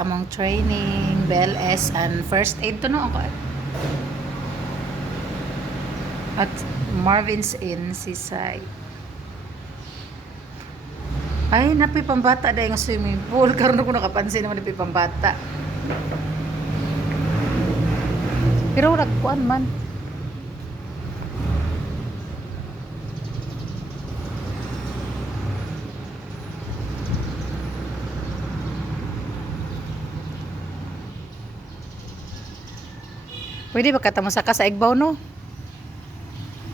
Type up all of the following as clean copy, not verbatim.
among training, BLS, and first aid to no ako. At Marvin's Inn, Seaside. Ay, napi pambata dahil ng swimming pool. Karoon ako nakapansin naman napi pambata. Pero nagkuan man. Pwede ba katamo sa Igbaw no?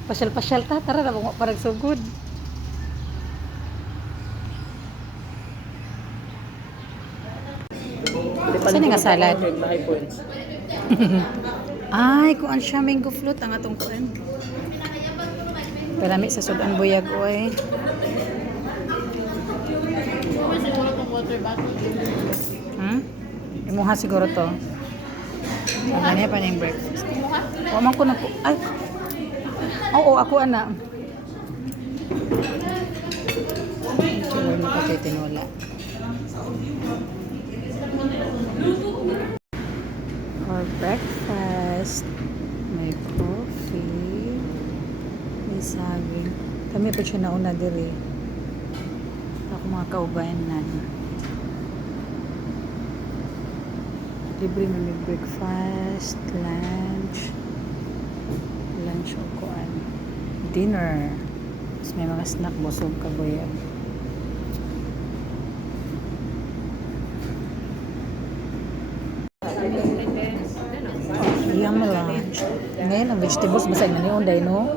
Pasyal-pasyal ta, tara na mo parang sugod. Saan nga salad? Ay, kuan siya mango float ang atong kuan. Palami sa sudan buyag oy. Imuha siguro to. Ano pa na yung breakfast? O, man ko na po. Ay! Oo, ako ana. Chulor mo pa kayo tinola. For breakfast, may coffee, may saging. Kami pa siya nauna diri. Ako mga kaubayan na. Libre na may breakfast, lunch o kuan, dinner. Tapos may mga snack, busog ka boya. Yum lunch. Ngayon ang vegetables basag na ni Onday no?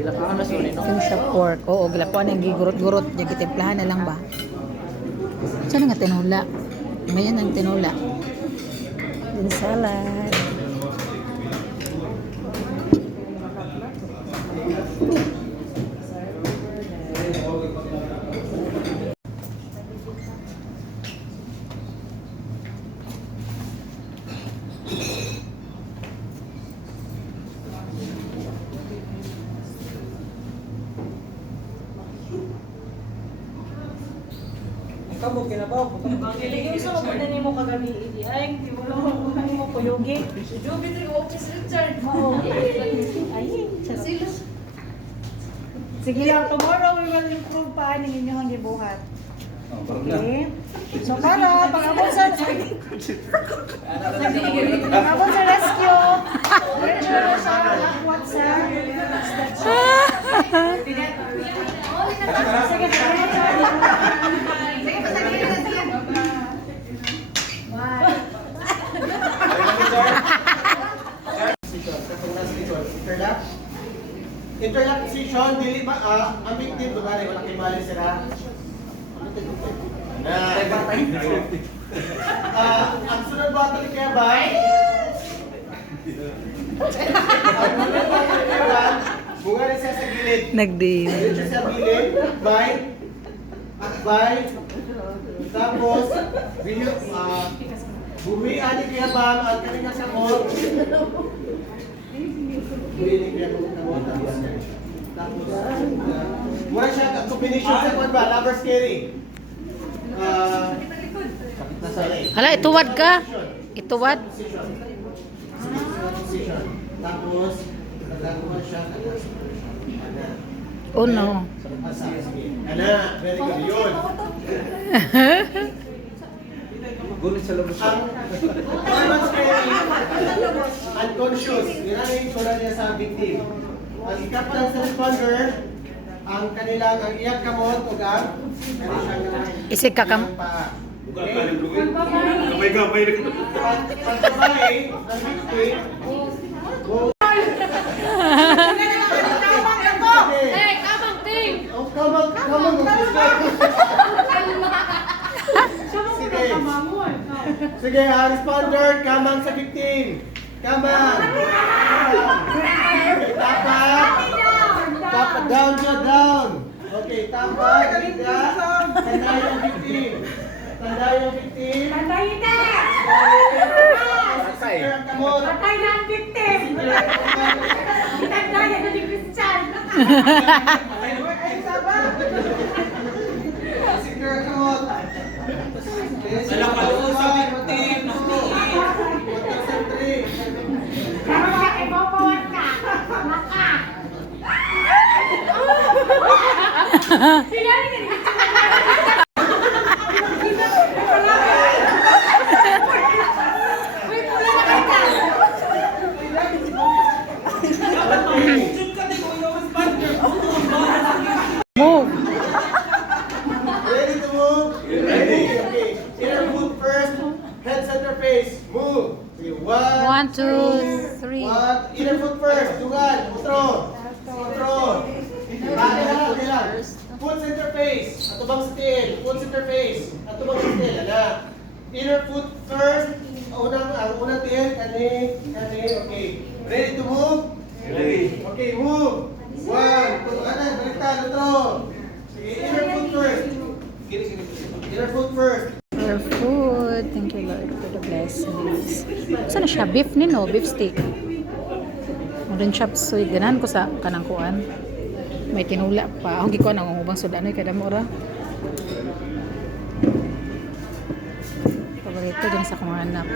Yung siya pork. Oo, gilapuan ang gigurot-gurot. Gitimplahan na lang ba? Saan nga tinula? Ngayon ang tinula. Din salad. Kamu kinabaw ko. Ang gusto mo na nimo kagabi idi ay di mo lang mo kuyogi. Jogi diri office Richard. Mao. Ay, sila. Sige lang, tomorrow we will improve pa ang inyong gibuhat. Okay. So para pag-abot sa pag-abot sa rescue, pressure sa WhatsApp. Sige, interlock position, dili ba ang victim dugay wala kay mali sira. Ang sunod ba ito ni Kaya Bay? Bunga rin siya sa gilid. Nagdim. Siya sa gilid. Bay. Bay. Tapos, buhian ni Kaya Bam ang kanina sa mall. Buhian ni Kaya Bam. Tapos, mura siya combination sa kwan ba? Lover's carry. Hala, ituwad ka. Ituwad. Tapos, nagagawa siya. Oh no. Ana, very good. Yun. Gulit sa labas. Ang lover's carry, unconscious. Niranin ko na niya sa victim. Ang captain sa responder, ang kanilang ang iyak kamot o ang Isig ka kam. Gamay-gamay rin. Pagbabae, ang victim, sige, responder, kamang sa victim. Kamang. Tapak, down siya, down. Okay, tapak, liga. Tanda yung victim. Tanda yung victim. Patay na! Patay. Kamot. Patay na ang victim! Tanda yan na ni Christian! Ay, saba. Sige, kamot. Alam ka, usap victim. 1,003. Pero siya, ipapawat ka. Maka. Pinari ka dito. Wait, wala na ka. Move. Ready to move? Ready? Okay. Inner foot first. Head center face. Move. Okay, 1, 2, 3. One. Inner foot first. Tugan. Utro. Utro. Nila. Foot center face. Atubang sa tail. Foot center face. Atubang sa tail. Ala. Inner foot first. Unang tail. Kani. Okay. Ready to move? Ready. Okay, move. 1, 2, baliktad. Utro. Sige, inner foot first. Inner foot first. For food. Thank you, Lord, for the blessings. Saan na siya? Beef ni no? Beef steak. Modern chop suey. Ganahan ko sa kanang kuan. May tinula pa. Ang gikuan ang ubang sudan ay kada mura. Paborito dyan sa mga anak.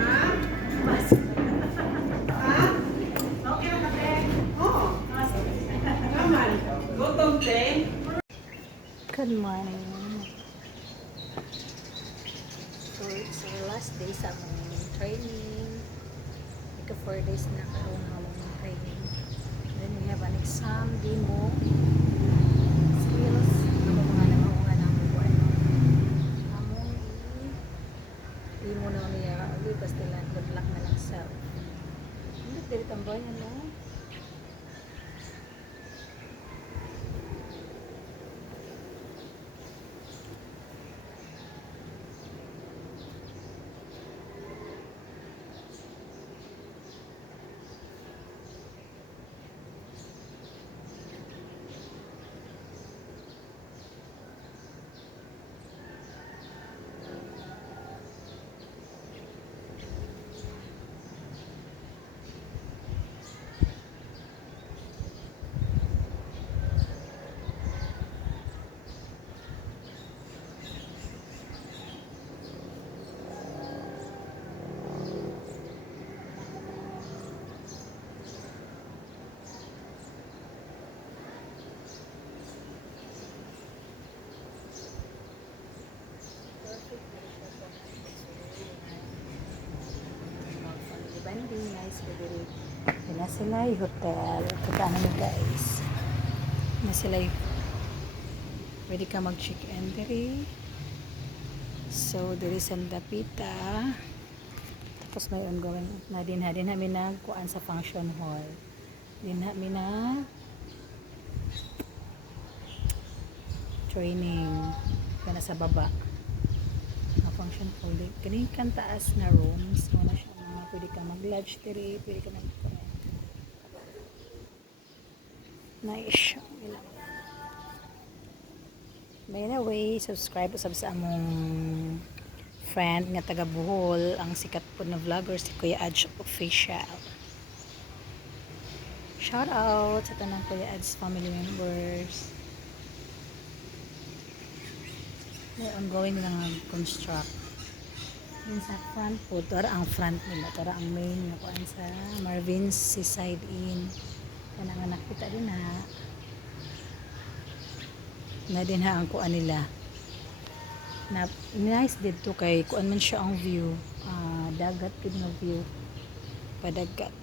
Good morning. So it's our last day sa among training. Ika 4 days na karoon ang among training. Then we have an exam, demo, skills, ano mga naman ng buwan. Among demo na niya, basta lang, good luck na lang sa. Hindi, dili tambayan, no? Banding, nice very. Na sila yung hotel. Punta namin guys. Na sila yung pwede ka mag-check in diri. So, diri sa Dapita. Tapos may ongoing na din namin nagkuan sa function hall. Din namin na training kana sa baba. Na function hall. Kini kan taas na rooms. Muna siya. Pwede ka mag-lodge diri, pwede ka nice. By the way, subscribe sa among friend nga taga Bohol, ang sikat po na vlogger si Kuya Adj Official. Shout out sa tanang Kuya Adj family members. May ongoing lang construct. Yun sa front po, ito ang front nila, ito ang main na kuan sa Marvin's Seaside Inn. Yan ang nakita din ha. Na din ha ang kuan nila. Na nice dito kay kuan man siya ang view. Dagat good na view. Padagat.